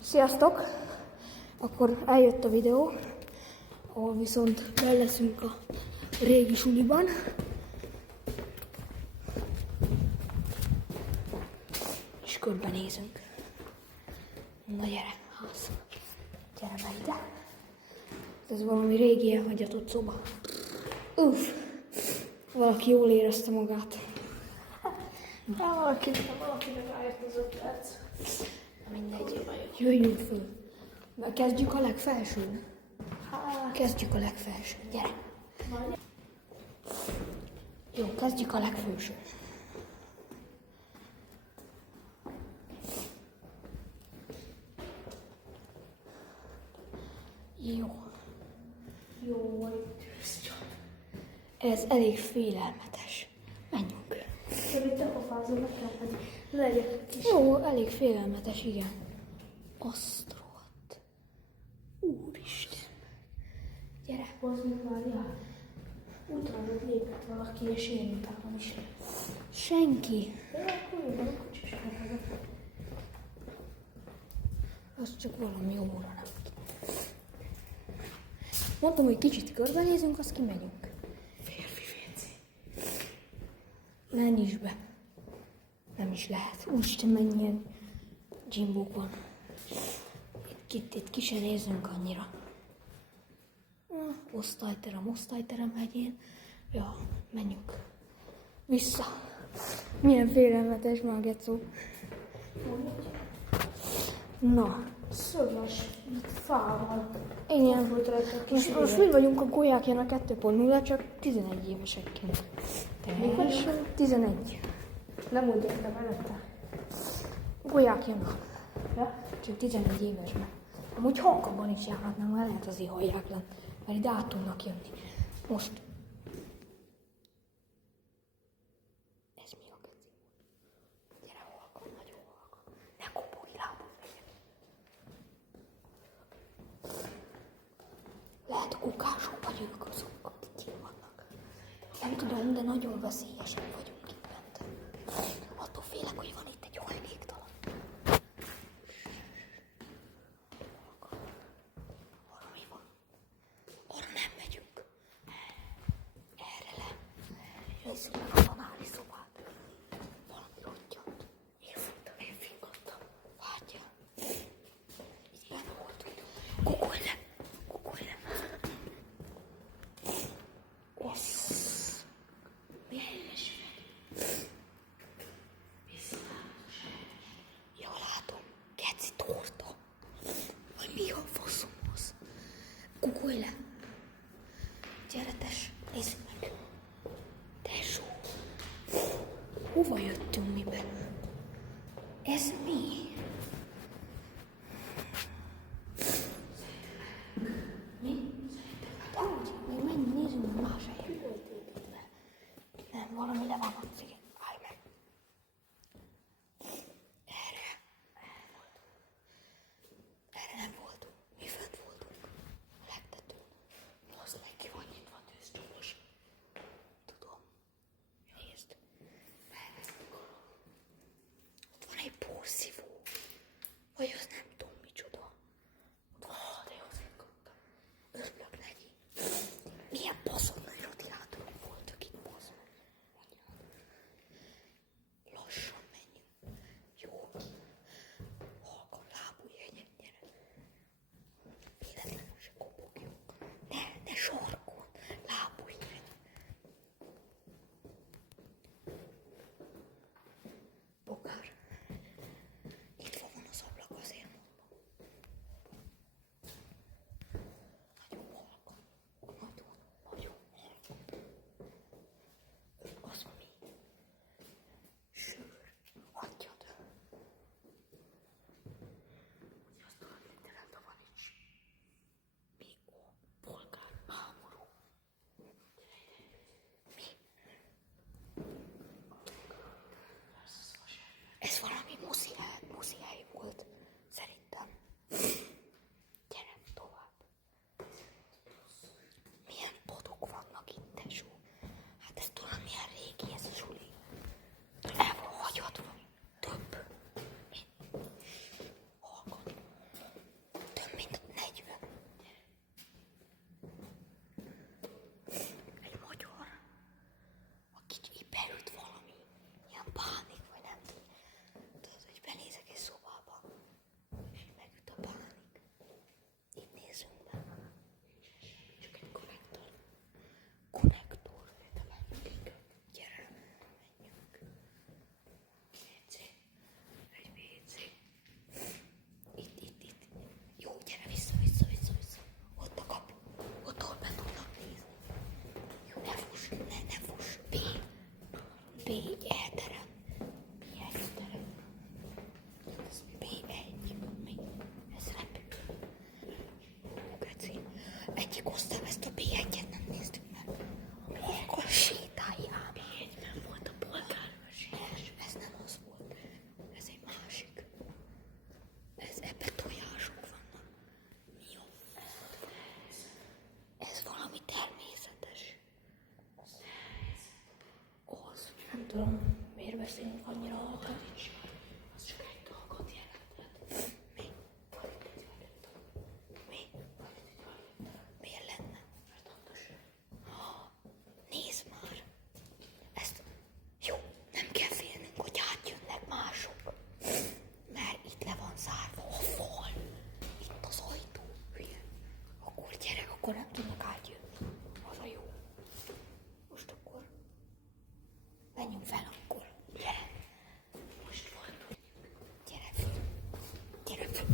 Sziasztok! Akkor eljött a videó, ahol viszont benne leszünk a régi suliban. És körbenézünk. Na gyere, ház. Gyere be ide. Ez valami régi elhagyatott szoba. Uff! Valaki jól érezte magát. Valakinek rájött az ötlet. Mindegy, jöjjünk föl. Kezdjük a legfelsőn. Kezdjük a legfelsőn, gyere. Jó, kezdjük a legfelsőn. Jó, ez elég félelmetes. Menjünk. Szerintem a fázónak kell, hogy legyen kis. Jó, elég félelmetes, igen. Azt rohadt. Úristen. Gyere. Hozd meg, várjál. Útra lépett valaki, és én utálom is. Senki. De akkor jön a kocsis mellett. Az csak valami óra, nem. Mondtam, hogy kicsit körbenézünk, azt kimegyünk. Férfi vécé. Menj is be. Nem is lehet. Úristen, mennyi ilyen dzsimbók van. Itt ki se nézzünk annyira. Osztályterem hegyén. Ja, menjünk. Vissza. Milyen félelmetes már, Gecó. Na. Szöges, itt fával. Igen. Volt rajta a kis Most mi vagyunk a Golyákján a 2.0, csak 11 évesekként. Teljesen 11. Nem úgy értem előtte. Golyákján. Ja? Csak 11 évesben. Amúgy halkabban is járhatnánk, mert lehet azért hallják le, mert ide át tudnak jönni. Most. Ez mi a keci? Gyere halkan, nagyon halkan. Ne kopogj, lábon megyek. Lehet kukások vagy ők azok, akik itt vannak. Nem tudom, de nagyon veszélyesek vagyunk itt bent. Attól félek, hogy van itt egy hajléktalan. Valami van. Arra nem megyünk. Erre le. Nézzük meg a tanári szobát. Valami rottyant. Én fingattam. Várjál. Itt benne voltunk. Kukulj le. Ja, látom. Geci torta. Vagy mi a faszom az? Kukulj le. Gyere, tess. Nézzük meg. Tesó. Hova jöttünk mi be? Ez mi? Mi? Hát ahogy, még menj, nézzünk meg más helyen. Nem, valami le van ott, igen. Állj meg. Erre nem voltunk. Mi fönt voltunk. A legtetőn. Az meg ki van nyitva, tűzcsapos. egyik osztály, ezt a B1-et nem néztük meg. Akkor sétáljál. B1-ben volt a polgárőrség. Ez nem az volt. Ez egy másik. Ebben tojások vannak. Mi jó? Ez valami természetes. Az. Nem tudom, miért beszélünk annyira halkan. Az csak egy dolgot jelentett. Mi? Mi? Miért lenne? Mert pontosan. Nézd már! Ezt... Jó, nem kell félnünk, hogy átjönnek mások. Mert itt le van zárva a fal. Itt az ajtó. Hülye. Akkor gyere, akkor nem tudnak átjönni. Az a jó. Most akkor... menjünk fel akkor. Gyere. Most volt. Gyere fel. Gyere fel.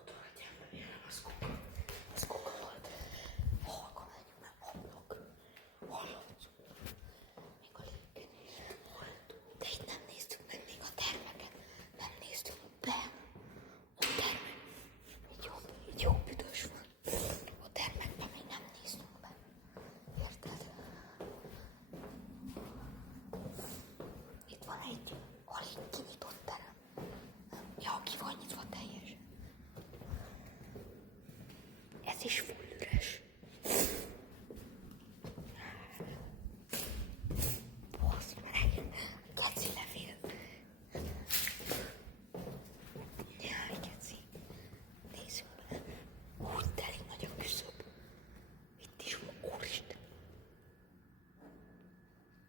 Oda hagyjál be, jelen az kuka. Ez koka volt. Halkan menjünk, mert ablak. Hallatszunk. Még a légkenés. De itt nem néztük meg még a termeket. Nem néztük be. A termek. Így jobb büdös van. A termekben még nem néztünk be. Érted? Itt van egy alig kinyitott terem. Ja, ki van nyitva teljesen. Ez is full üres. Basz meg, geci levél. Jaj, geci. Nézzünk bele. Úgy teli nagy a küszöb. Itt is van, úristen.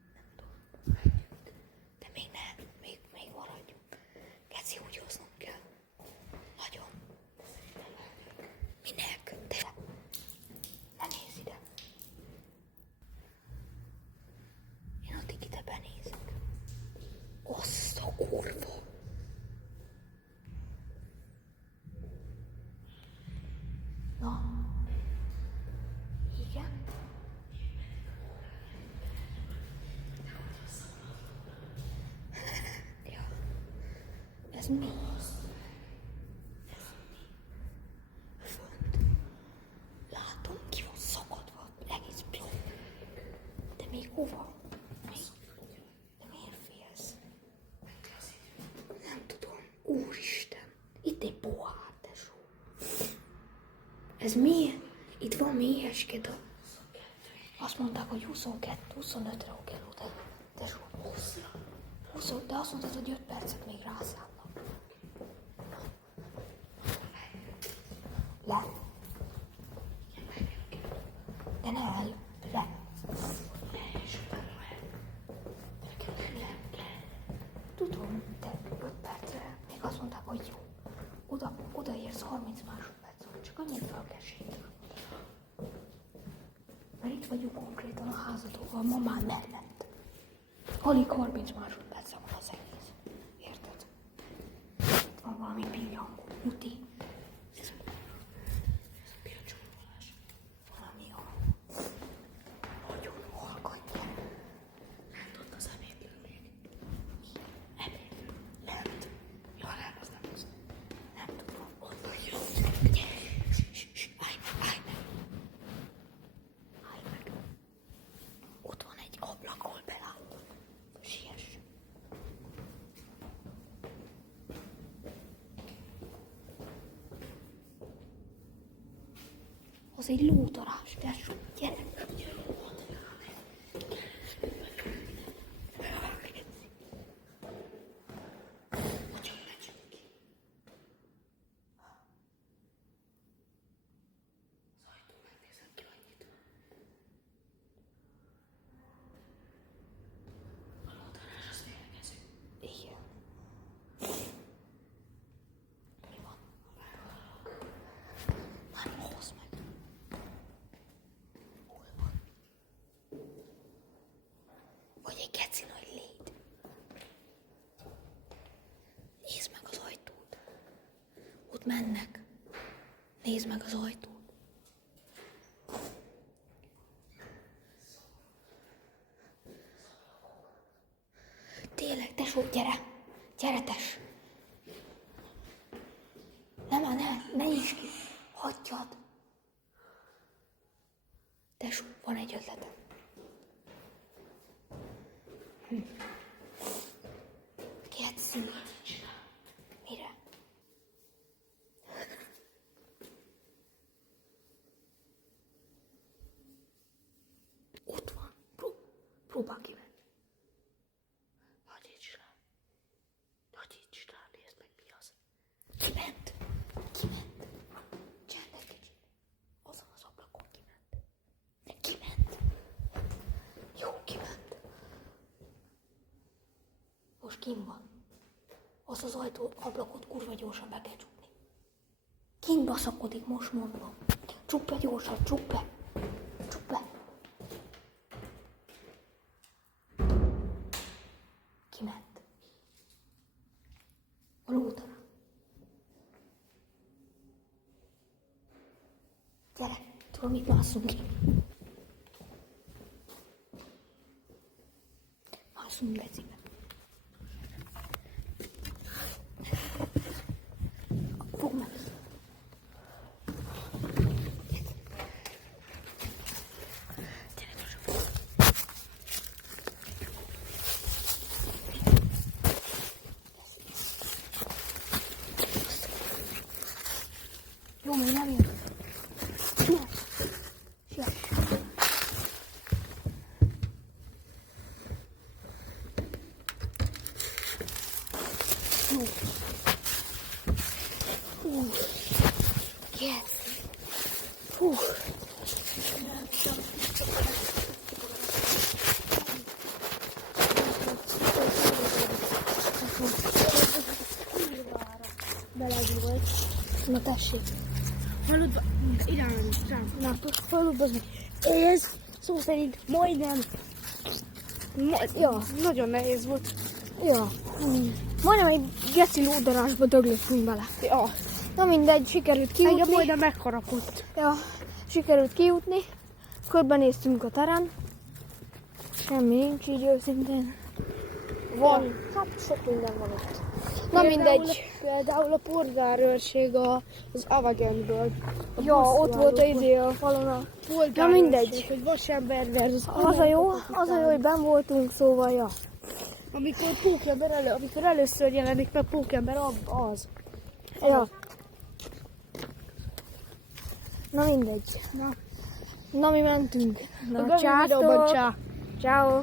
Nem tudom. De még ne, még maradjunk. Geci, úgy hoznunk kell. Nagyon. Minek? Te ne nézz ide. Én addig ide benézek. Azt a kurva. Na. Igen? Ja. Ez mi? Fönt. Látom, ki van szakadva, egész blokk. De még hova? De miért félsz? Nem tudom. Úristen. Itt egy pohár, tesó. Ez mi? Itt van mélyeskedő. Azt mondták, hogy 22-25-re kell oda. Tesó, 20, de azt mondtad, hogy 5 percet még rászállnak. Le. De ne el. Le. Tudom, de 5 percre még azt mondták, hogy jó. Odaérsz 30 másodperc, csak annyit fel kell sétálni. Mert itt vagyunk konkrétan a házadó, a mamám mellett. Alig 30 másodperc van az egész. Érted? Itt van valami pillangó, muti. Ez Mi a csomagolás? valami nagyon halkan gyere. Hát ott az ebédről még. Ebéd. Lent. Ja, nem, az nem az. Nem tudom. Onnan jön. Gyere. Állj meg, állj meg. Állj meg. Ott van egy ablak, ahol belátod. Siess. Az egy lódarás, tesó. Gyere. Hogyan megyünk ki? Az ajtó megnézem ki annyit. A lódarás az mérgező. Igen. Mi van? Nem, hozd meg. Ott mennek. Nézd meg az ajtót. Tényleg, tesó, gyere! Gyere, tes! Nem, ne nyisd ki! Hagyjad! Tesó, van egy ötletem. Kérhetsz színét? Mire? Ott van. Próbálj kivenni. Nagyíts rá, nézd meg mi az. Kiment. Csendes kicsit. Azon az ablakon kiment. Jó, kiment. Most kint van. Az az ablakot kurva gyorsan be kell csukni. Kint baszakodik, most mondom. Csukd be gyorsan, csukd be. Kiment. A lótara. Gyere, tudom, itt másszunk ki. Másszunk gecibe. Fogd meg. Gyere, gyorsan fogd. Jó, még nem jön. Siess. Yes. Belegi vagy. Na tessék. Hallod, irányom, Na, hallod, az meg. Ez szó szerint majdnem. Ja. nagyon nehéz volt. Ja. Majdnem egy geci lódarásba döglöttünk bele. Ja, Na mindegy, sikerült kijutni. engem majdnem megharapott. Ja, sikerült kijutni. Körbenéztünk a terem. Semmi nincs így őszintén. Van. Hát sok minden van ott. Na mindegy. Például a polgárőrség az Avagenből. Ja, ott volt a izé a falon a... polgárőrség, mindegy. hogy vasember versus Az a jó, hogy benn voltunk, szóval ja. Amikor először jelenik meg Pókember, az. Ja. Na mindegy. Na mi mentünk. Na, A videóban ciao.